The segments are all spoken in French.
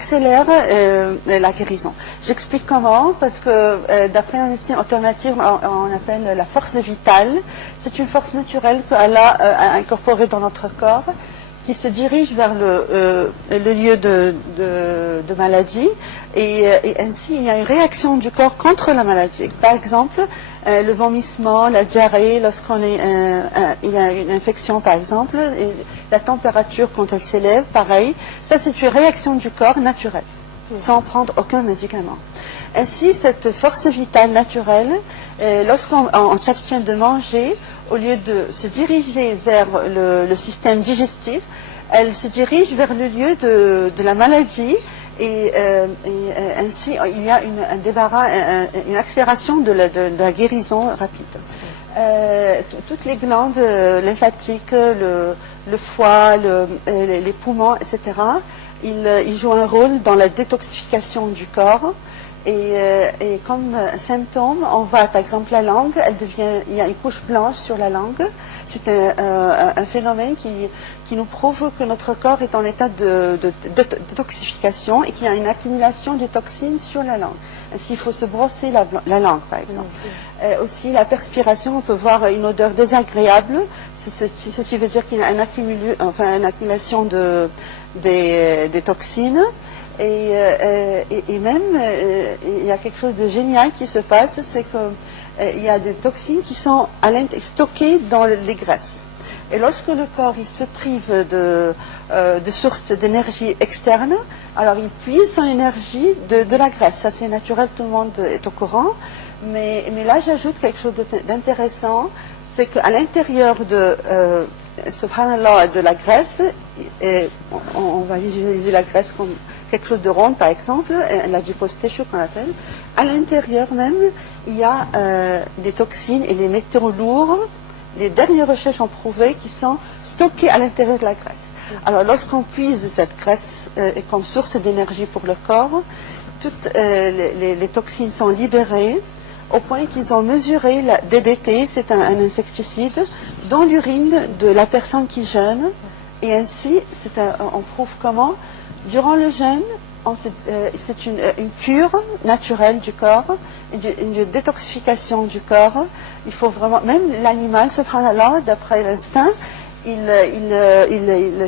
accélère la guérison. J'explique comment, parce que d'après la médecine alternative, on appelle la force vitale. C'est une force naturelle qu'Allah a incorporée dans notre corps, qui se dirige vers le lieu de maladie, et ainsi il y a une réaction du corps contre la maladie. Par exemple, le vomissement, la diarrhée, il y a une infection par exemple, et la température quand elle s'élève, pareil, ça c'est une réaction du corps naturelle, sans prendre aucun médicament. Ainsi, cette force vitale naturelle, lorsqu'on s'abstient de manger, au lieu de se diriger vers le système digestif, elle se dirige vers le lieu de la maladie, et ainsi il y a un débarras, une accélération de la guérison rapide. Toutes les glandes lymphatiques, le foie, les poumons, etc., ils jouent un rôle dans la détoxification du corps. Et comme symptôme, on voit par exemple la langue, il y a une couche blanche sur la langue. C'est un phénomène qui nous prouve que notre corps est en état de détoxification et qu'il y a une accumulation de toxines sur la langue. Ainsi, il faut se brosser la langue, par exemple. Aussi, la perspiration, on peut voir une odeur désagréable. Ceci veut dire qu'il y a une accumulation des toxines. Et même, il y a quelque chose de génial qui se passe, c'est qu'il y a des toxines qui sont stockées dans les graisses. Et lorsque le corps il se prive de sources d'énergie externe, alors il puise son énergie de la graisse. Ça c'est naturel, tout le monde est au courant. Mais là j'ajoute quelque chose d'intéressant, c'est qu'à l'intérieur subhanallah, de la graisse, et on va visualiser la graisse comme quelque chose de rond par exemple, l'adipose tissue qu'on appelle, à l'intérieur même, il y a des toxines et des métaux lourds. Les dernières recherches ont prouvé qu'ils sont stockés à l'intérieur de la graisse. Alors lorsqu'on puise cette graisse comme source d'énergie pour le corps, toutes les toxines sont libérées au point qu'ils ont mesuré la DDT, c'est un insecticide, dans l'urine de la personne qui jeûne. Et ainsi, on prouve comment, durant le jeûne, c'est une cure naturelle du corps, une détoxification du corps. Il faut vraiment, même l'animal, subhanallah, d'après l'instinct, il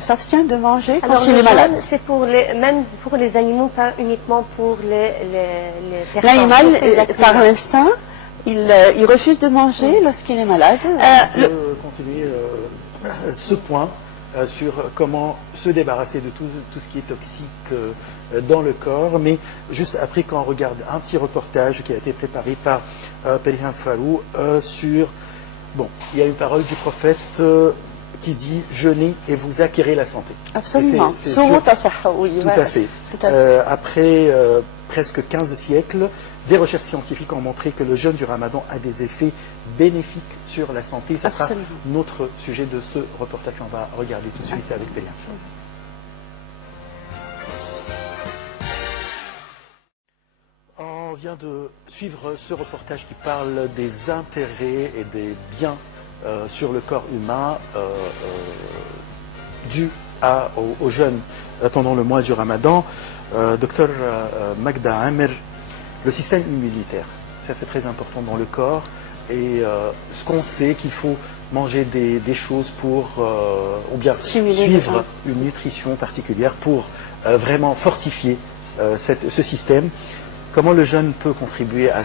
s'abstient de manger quand il est malade. C'est même pour les animaux, pas uniquement pour les personnes. L'animal, par l'instinct, il refuse de manger lorsqu'il est malade. On peut continuer ce point sur comment se débarrasser de tout ce qui est toxique dans le corps. Mais juste après, quand on regarde un petit reportage qui a été préparé par Perihan Farou sur... Bon, il y a une parole du prophète qui dit « Jeûnez et vous acquérez la santé ». Absolument. Oui, tout à fait. Après presque 15 siècles, des recherches scientifiques ont montré que le jeûne du Ramadan a des effets bénéfiques sur la santé. Ça sera notre sujet de ce reportage qu'on va regarder tout de suite avec Perihan. On vient de suivre ce reportage qui parle des intérêts et des biens sur le corps humain dus au jeûne pendant le mois du Ramadan. Docteur Magda Amer, le système immunitaire, ça c'est très important dans le corps. Et ce qu'on sait qu'il faut manger des choses pour, ou bien suivre une nutrition particulière pour vraiment fortifier ce système. Comment le jeûne peut contribuer à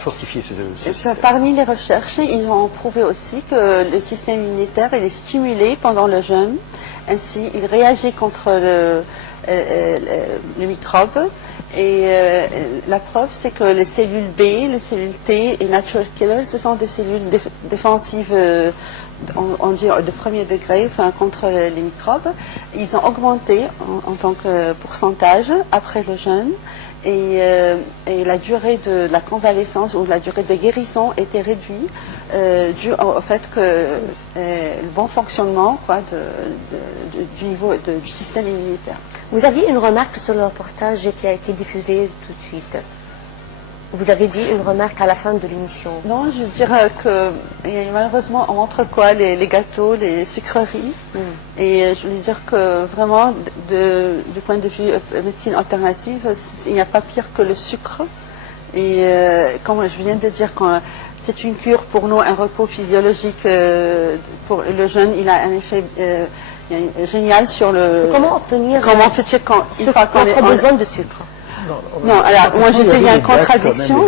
fortifier ce système? Parmi les recherches, ils ont prouvé aussi que le système immunitaire il est stimulé pendant le jeûne. Ainsi, il réagit contre les microbes. Et la preuve, c'est que les cellules B, les cellules T et natural killers, ce sont des cellules défensives, on dit de premier degré, enfin, contre les microbes. Ils ont augmenté en tant que pourcentage après le jeûne. Et la durée de la convalescence ou la durée de guérison était réduite dû au fait que le bon fonctionnement du niveau du système immunitaire. Vous aviez une remarque sur le reportage qui a été diffusé tout de suite. Vous avez dit une remarque à la fin de l'émission. Non, je veux dire que malheureusement, on montre quoi? Les gâteaux, les sucreries. Et je voulais dire que vraiment, du point de vue médecine alternative, il n'y a pas pire que le sucre. Et comme je viens de dire, c'est une cure pour nous, un repos physiologique pour le jeûne. Il a un effet génial sur le... Comment obtenir fait-il quand une fois qu'on notre besoin de sucre? Non, alors moi je dis il y a une contradiction.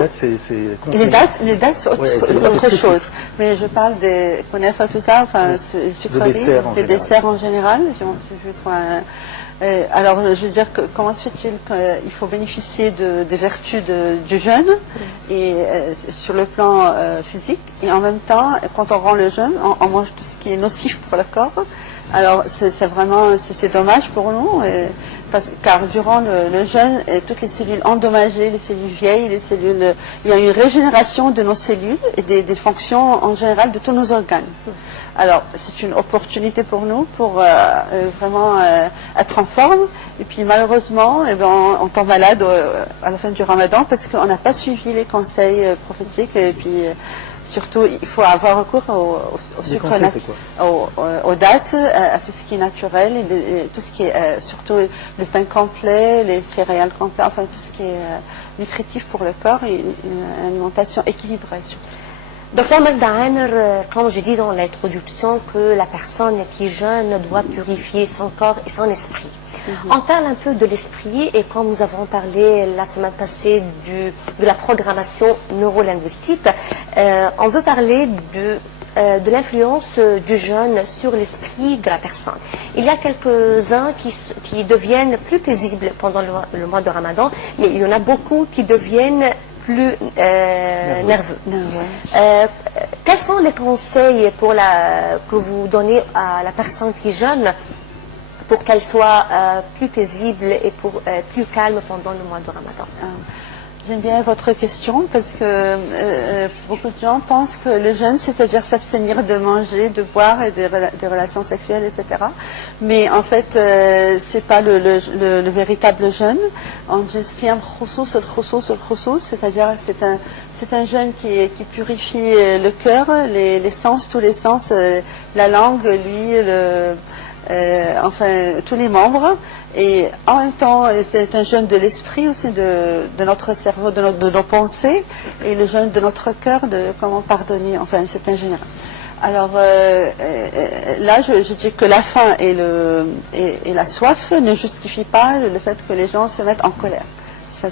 Les dates, c'est autre chose. Mais je parle des kunefas, tout ça, enfin, sucreries, des desserts en général. J'ai vu quoi. Alors, je veux dire, comment se fait-il qu'il faut bénéficier des vertus du jeûne et sur le plan physique, et en même temps, quand on rend le jeûne, on mange tout ce qui est nocif pour le corps. Alors, c'est dommage pour nous, car durant le jeûne, toutes les cellules endommagées, les cellules vieilles, il y a une régénération de nos cellules et des fonctions en général de tous nos organes. Alors, c'est une opportunité pour nous pour vraiment être en forme. Et puis, malheureusement, on tombe malade à la fin du Ramadan parce qu'on n'a pas suivi les conseils prophétiques. Et puis, surtout, il faut avoir recours au sucre, aux dates, à tout ce qui est naturel, et tout ce qui est surtout le pain complet, les céréales complètes, enfin tout ce qui est nutritif pour le corps et une alimentation équilibrée surtout. Docteur Magda-Amr, comme je dis dans l'introduction, que la personne qui jeûne doit purifier son corps et son esprit. On parle un peu de l'esprit, et comme nous avons parlé la semaine passée de la programmation neurolinguistique, on veut parler de l'influence du jeûne sur l'esprit de la personne. Il y a quelques-uns qui deviennent plus paisibles pendant le mois de Ramadan, mais il y en a beaucoup qui deviennent plus nerveux. Quels sont les conseils que vous donnez à la personne qui jeûne pour qu'elle soit plus paisible et plus calme pendant le mois de Ramadan? J'aime bien votre question parce que beaucoup de gens pensent que le jeûne, c'est-à-dire s'abstenir de manger, de boire et des relations sexuelles, etc. Mais en fait, c'est pas le véritable jeûne. On dit siyam khusus al-khusus, c'est-à-dire c'est un jeûne qui purifie le cœur, les sens, tous les sens, la langue, l'huile, enfin tous les membres, et en même temps c'est un jeûne de l'esprit aussi, de notre cerveau, de nos pensées, et le jeûne de notre cœur, de comment pardonner, enfin c'est un général. Alors là je dis que la faim et la soif ne justifient pas le fait que les gens se mettent en colère. Ça,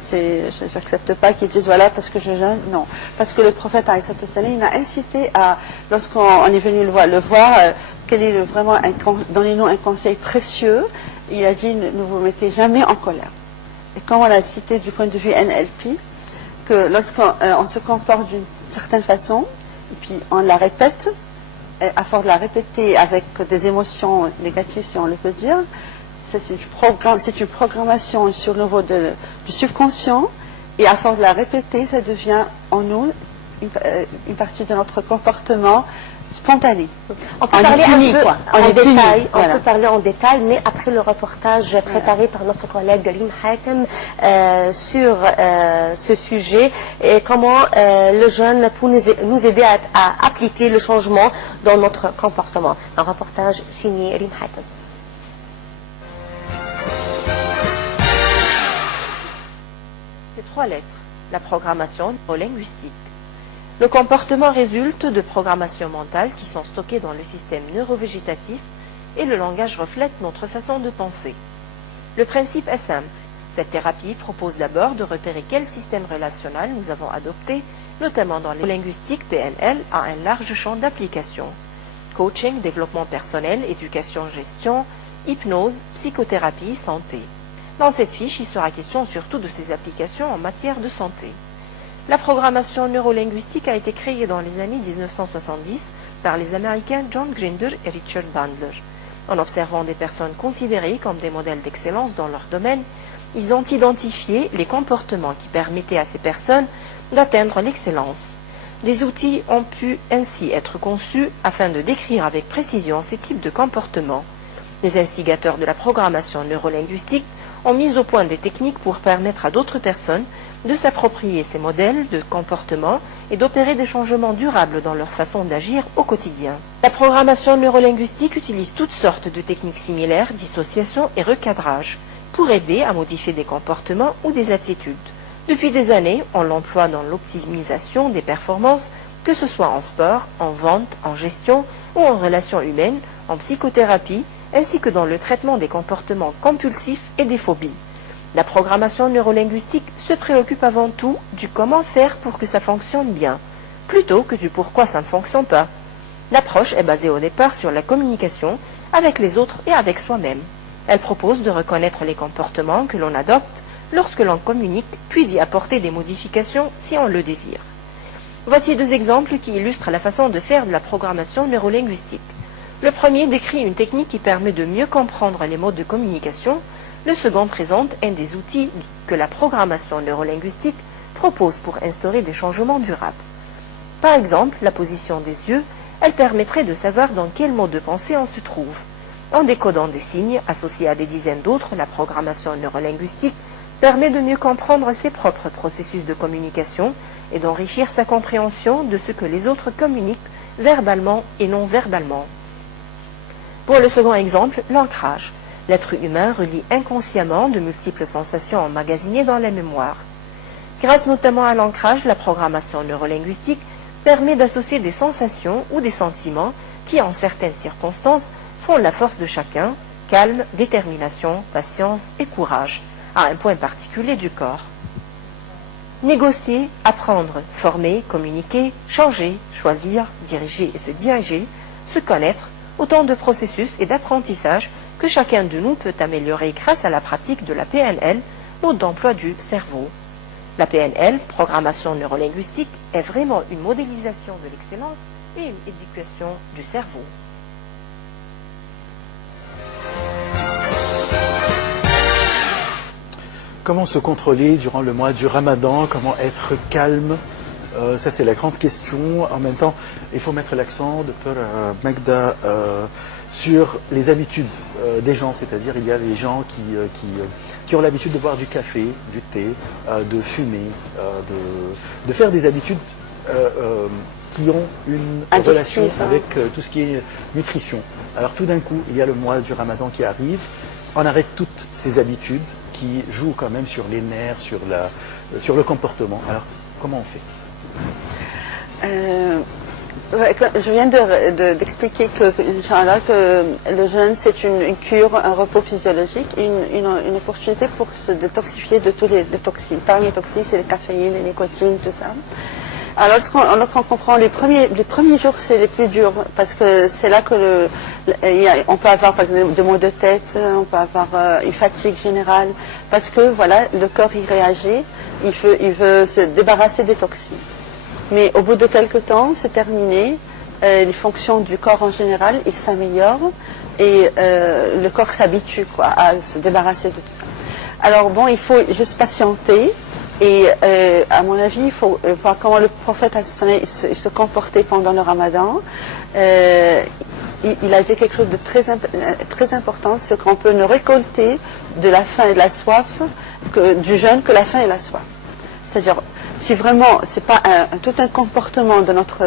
j'accepte pas qu'ils disent voilà parce que je jeûne. Non, parce que le prophète il a incité à, lorsqu'on est venu le voir, quel est vraiment donnez-nous un conseil précieux. Il a dit ne vous mettez jamais en colère. Et comme on l'a cité du point de vue NLP, que lorsqu'on se comporte d'une certaine façon, et puis on la répète, à force de la répéter avec des émotions négatives, si on le peut dire. C'est une programmation sur le niveau du subconscient, et à force de la répéter, ça devient en nous une partie de notre comportement spontané. On peut parler on peut parler en détail, mais après le reportage préparé par notre collègue Rim Hatem sur ce sujet, et comment le jeûne peut nous aider à appliquer le changement dans notre comportement. Un reportage signé Rim Hatem. Trois lettres, la programmation neurolinguistique. Le comportement résulte de programmations mentales qui sont stockées dans le système neurovégétatif, et le langage reflète notre façon de penser. Le principe est simple. Cette thérapie propose d'abord de repérer quel système relationnel nous avons adopté, notamment dans les linguistiques. PNL a un large champ d'application. Coaching, développement personnel, éducation, gestion, hypnose, psychothérapie, santé. Dans cette fiche, il sera question surtout de ses applications en matière de santé. La programmation neurolinguistique a été créée dans les années 1970 par les Américains John Grinder et Richard Bandler. En observant des personnes considérées comme des modèles d'excellence dans leur domaine, ils ont identifié les comportements qui permettaient à ces personnes d'atteindre l'excellence. Des outils ont pu ainsi être conçus afin de décrire avec précision ces types de comportements. Les instigateurs de la programmation neurolinguistique ont mis au point des techniques pour permettre à d'autres personnes de s'approprier ces modèles de comportement et d'opérer des changements durables dans leur façon d'agir au quotidien. La programmation neurolinguistique utilise toutes sortes de techniques similaires, dissociation et recadrage, pour aider à modifier des comportements ou des attitudes. Depuis des années, on l'emploie dans l'optimisation des performances, que ce soit en sport, en vente, en gestion ou en relations humaines, en psychothérapie, ainsi que dans le traitement des comportements compulsifs et des phobies. La programmation neurolinguistique se préoccupe avant tout du comment faire pour que ça fonctionne bien, plutôt que du pourquoi ça ne fonctionne pas. L'approche est basée au départ sur la communication avec les autres et avec soi-même. Elle propose de reconnaître les comportements que l'on adopte lorsque l'on communique, puis d'y apporter des modifications si on le désire. Voici 2 exemples qui illustrent la façon de faire de la programmation neurolinguistique. Le premier décrit une technique qui permet de mieux comprendre les modes de communication. Le second présente un des outils que la programmation neurolinguistique propose pour instaurer des changements durables. Par exemple, la position des yeux, elle permettrait de savoir dans quel mode de pensée on se trouve. En décodant des signes associés à des dizaines d'autres, la programmation neurolinguistique permet de mieux comprendre ses propres processus de communication et d'enrichir sa compréhension de ce que les autres communiquent verbalement et non verbalement. Pour le second exemple, l'ancrage. L'être humain relie inconsciemment de multiples sensations emmagasinées dans la mémoire. Grâce notamment à l'ancrage, la programmation neurolinguistique permet d'associer des sensations ou des sentiments qui, en certaines circonstances, font la force de chacun, calme, détermination, patience et courage, à un point particulier du corps. Négocier, apprendre, former, communiquer, changer, choisir, diriger et se diriger, se connaître, autant de processus et d'apprentissage que chacun de nous peut améliorer grâce à la pratique de la PNL, mode d'emploi du cerveau. La PNL, programmation neurolinguistique, est vraiment une modélisation de l'excellence et une éducation du cerveau. Comment se contrôler durant le mois du Ramadan? Comment être calme? Ça, c'est la grande question. En même temps, il faut mettre l'accent, docteur Magda, sur les habitudes des gens. C'est-à-dire, il y a les gens qui ont l'habitude de boire du café, du thé, de fumer, de faire des habitudes qui ont une relation avec tout ce qui est nutrition. Alors, tout d'un coup, il y a le mois du Ramadan qui arrive. On arrête toutes ces habitudes qui jouent quand même sur les nerfs, sur le comportement. Alors, comment on fait? Je viens d'expliquer que le jeûne, c'est une cure, un repos physiologique, une opportunité pour se détoxifier de tous les toxines. Parmi les toxines, c'est les caféines, les nicotines, tout ça. Alors, lorsqu'on comprend les premiers jours, c'est les plus durs, parce que c'est là que on peut avoir par exemple des maux de tête, on peut avoir une fatigue générale, parce que voilà, le corps il réagit, il veut se débarrasser des toxines. Mais au bout de quelques temps, c'est terminé, les fonctions du corps en général, ils s'améliorent et le corps s'habitue à se débarrasser de tout ça. Alors bon, il faut juste patienter. Et à mon avis, il faut voir comment le prophète se comportait pendant le Ramadan. Il a dit quelque chose de très important, c'est qu'on peut ne récolter de la faim et de la soif du jeûne que la faim et la soif. C'est-à-dire, si vraiment c'est pas tout un comportement de notre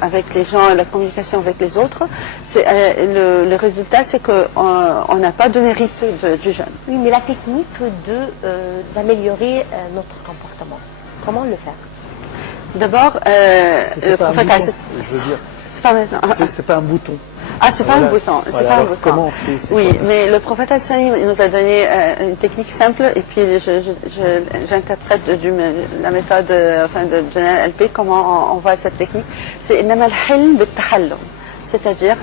avec les gens, la communication avec les autres, le résultat c'est qu'on n'a pas de mérite du jeûne. Oui, mais la technique d'améliorer notre comportement, comment le faire? D'abord, le prophète c'est pas maintenant. C'est pas un bouton. Ah, c'est pas un bouton. C'est pas un bouton. Comment on fait? Oui, mais le prophète il nous a donné une technique simple et puis j'interprète la méthode de General LP, comment on voit cette technique. C'est inama al-hilm bit-tahallum. C'est-à-dire,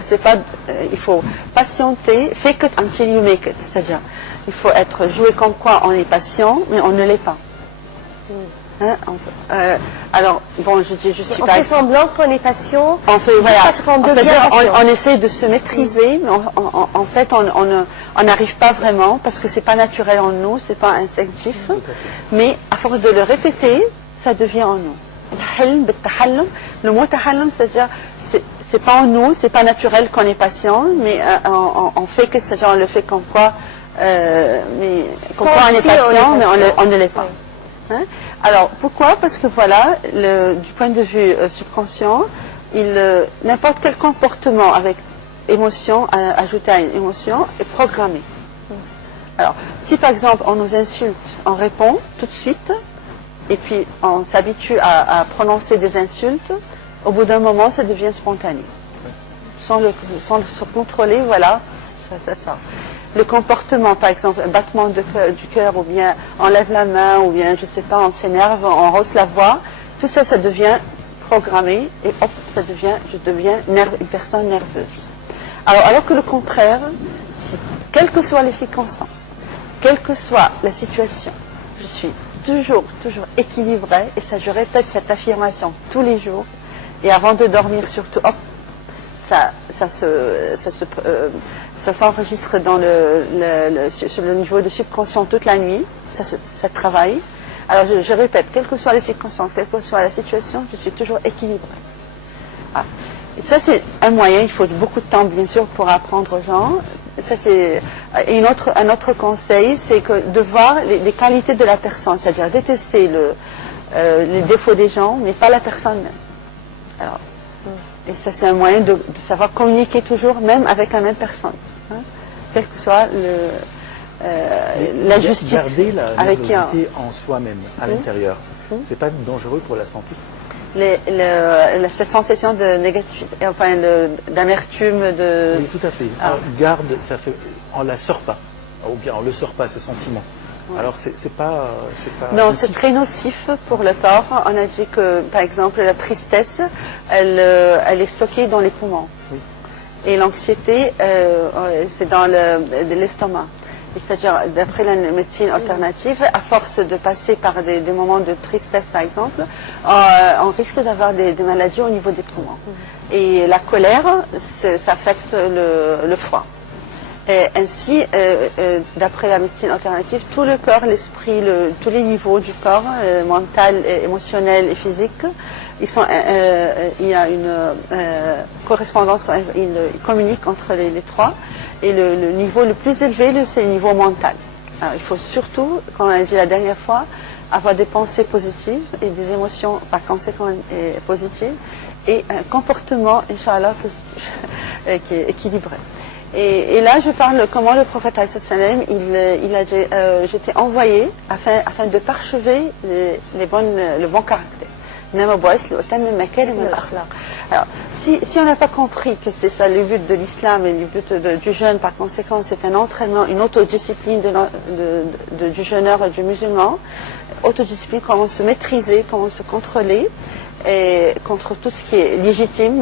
il faut patienter, fake it until you make it. C'est-à-dire, il faut être joué comme quoi on est patient, mais on ne l'est pas. Hein, alors, bon, je suis on pas... fait semblant qu'on est patient, on fait, voilà, on essaie de se maîtriser, mais en fait, on n'arrive pas vraiment, parce que c'est pas naturel en nous, c'est pas instinctif, mais à force de le répéter, ça devient en nous. Le mot tahallum, c'est-à-dire, c'est pas en nous, c'est pas naturel qu'on est patient, mais on fait que, c'est-à-dire, on le fait comme quoi, on est patient, mais on ne l'est pas. Hein? Alors, pourquoi? Parce que voilà, du point de vue subconscient, n'importe quel comportement avec émotion, ajouté à une émotion, est programmé. Alors, si par exemple on nous insulte, on répond tout de suite, et puis on s'habitue à prononcer des insultes, au bout d'un moment, ça devient spontané. Sans le se contrôler, voilà, ça sort. Le comportement, par exemple, un battement du cœur, ou bien on lève la main, ou bien, je sais pas, on s'énerve, on hausse la voix, tout ça, ça devient programmé, et hop, je deviens une personne nerveuse. Alors que le contraire, quelles que soient les circonstances, quelle que soit la situation, je suis toujours équilibrée, et ça, je répète cette affirmation tous les jours, et avant de dormir surtout, hop, ça s'enregistre sur le niveau de subconscient toute la nuit, ça travaille. Alors je répète, quelles que soient les circonstances, quelle que soit la situation, je suis toujours équilibrée. Ah. Et ça, c'est un moyen, il faut beaucoup de temps bien sûr pour apprendre aux gens. Ça, c'est un autre conseil, c'est de voir les qualités de la personne, c'est-à-dire détester les défauts des gens, mais pas la personne même. Alors, et ça, c'est un moyen de savoir communiquer toujours, même avec la même personne, hein, quelle que soit la justice. Garder la nervosité en soi-même, à l'intérieur, c'est pas dangereux pour la santé? Cette sensation de négativité, enfin d'amertume, Oui, tout à fait. Garde, ça fait, on la sort pas, ou bien on le sort pas, ce sentiment. Ouais. Alors c'est pas. Non, nocif. C'est très nocif pour le corps. On a dit que, par exemple, la tristesse, elle est stockée dans les poumons. Oui. Et l'anxiété, c'est dans l'estomac. C'est-à-dire, d'après la médecine alternative, à force de passer par des moments de tristesse, par exemple, on risque d'avoir des maladies au niveau des poumons. Et la colère, ça affecte le foie. Et ainsi, d'après la médecine alternative, tout le corps, l'esprit, tous les niveaux du corps, mental, émotionnel et physique, il y a une correspondance, ils communiquent entre les trois. Et le niveau le plus élevé, c'est le niveau mental. Alors, il faut surtout, comme on a dit la dernière fois, avoir des pensées positives et des émotions par conséquent positives et un comportement, Inch'Allah, positif, qui est équilibré. Et là, je parle comment le prophète il a dit, j'étais envoyé afin de parchever le bon caractère. Alors, si on n'a pas compris que c'est ça le but de l'islam et le but du jeûne, par conséquent, c'est un entraînement, une autodiscipline du jeûneur et du musulman, autodiscipline, comment se maîtriser, comment se contrôler, et contre tout ce qui est légitime,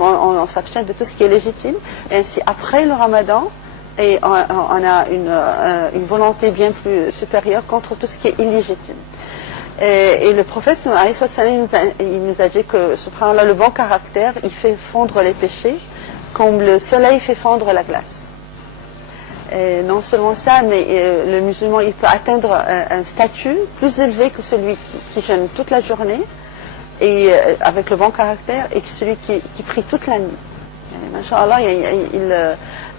on s'abstient de tout ce qui est légitime, et ainsi après le ramadan, et on a une volonté bien plus supérieure contre tout ce qui est illégitime. Et le prophète il nous a dit que subhanallah, le bon caractère, il fait fondre les péchés comme le soleil fait fondre la glace. Et non seulement ça, mais le musulman, il peut atteindre un statut plus élevé que celui qui jeûne toute la journée et avec le bon caractère, et que celui qui prie toute la nuit. Masha'Allah,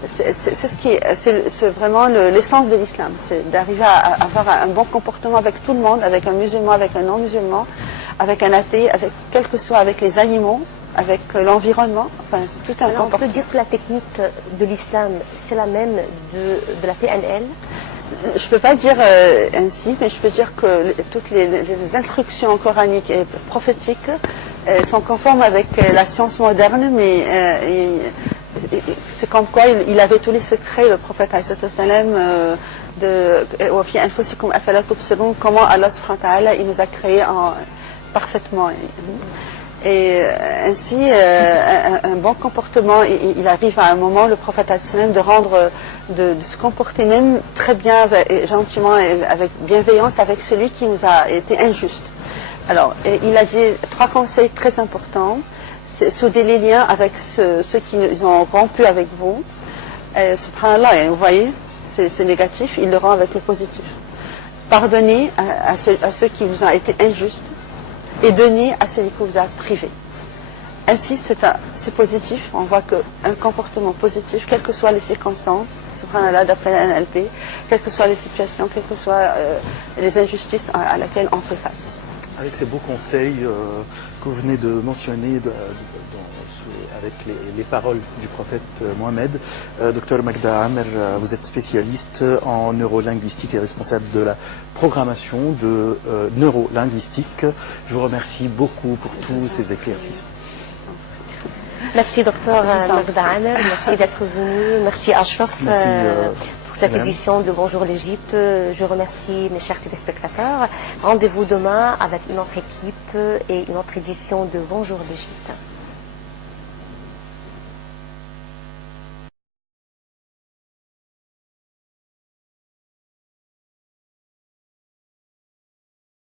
c'est vraiment l'essence de l'islam, c'est d'arriver à avoir un bon comportement avec tout le monde, avec un musulman, avec un non-musulman, avec un athée, quel que soit, avec les animaux, avec l'environnement. Enfin, c'est tout un comportement. On peut dire que la technique de l'islam, c'est la même de la PNL? Je ne peux pas dire ainsi, mais je peux dire que toutes les instructions coraniques et prophétiques sont conformes avec la science moderne, mais c'est comme quoi il avait tous les secrets, le prophète comment Allah subhanahu wa ta'ala, il nous a créés parfaitement. Et ainsi, un bon comportement, il arrive à un moment, le prophète de se comporter même très bien, gentiment, et avec bienveillance avec celui qui nous a été injuste. Alors, il a dit 3 conseils très importants. C'est souder les liens avec ceux qui ont rompu avec vous. Subhanallah, vous voyez, c'est négatif, il le rend avec le positif. Pardonnez à ceux qui vous ont été injustes et donnez à celui qui vous a privé. ainsi, c'est positif. On voit qu'un comportement positif, quelles que soient les circonstances, subhanallah, d'après la NLP, quelles que soient les situations, quelles que soient les injustices à laquelle on fait face. Avec ces beaux conseils que vous venez de mentionner avec les paroles du prophète Mohamed, Dr Magda Amer, vous êtes spécialiste en neurolinguistique et responsable de la programmation de neurolinguistique. Je vous remercie beaucoup pour tous ces éclaircissements. Merci docteur Magda Amer, merci d'être venu, merci Ashraf pour cette édition de Bonjour l'Égypte. Je remercie mes chers téléspectateurs. Rendez-vous demain avec une autre équipe et une autre édition de Bonjour l'Égypte.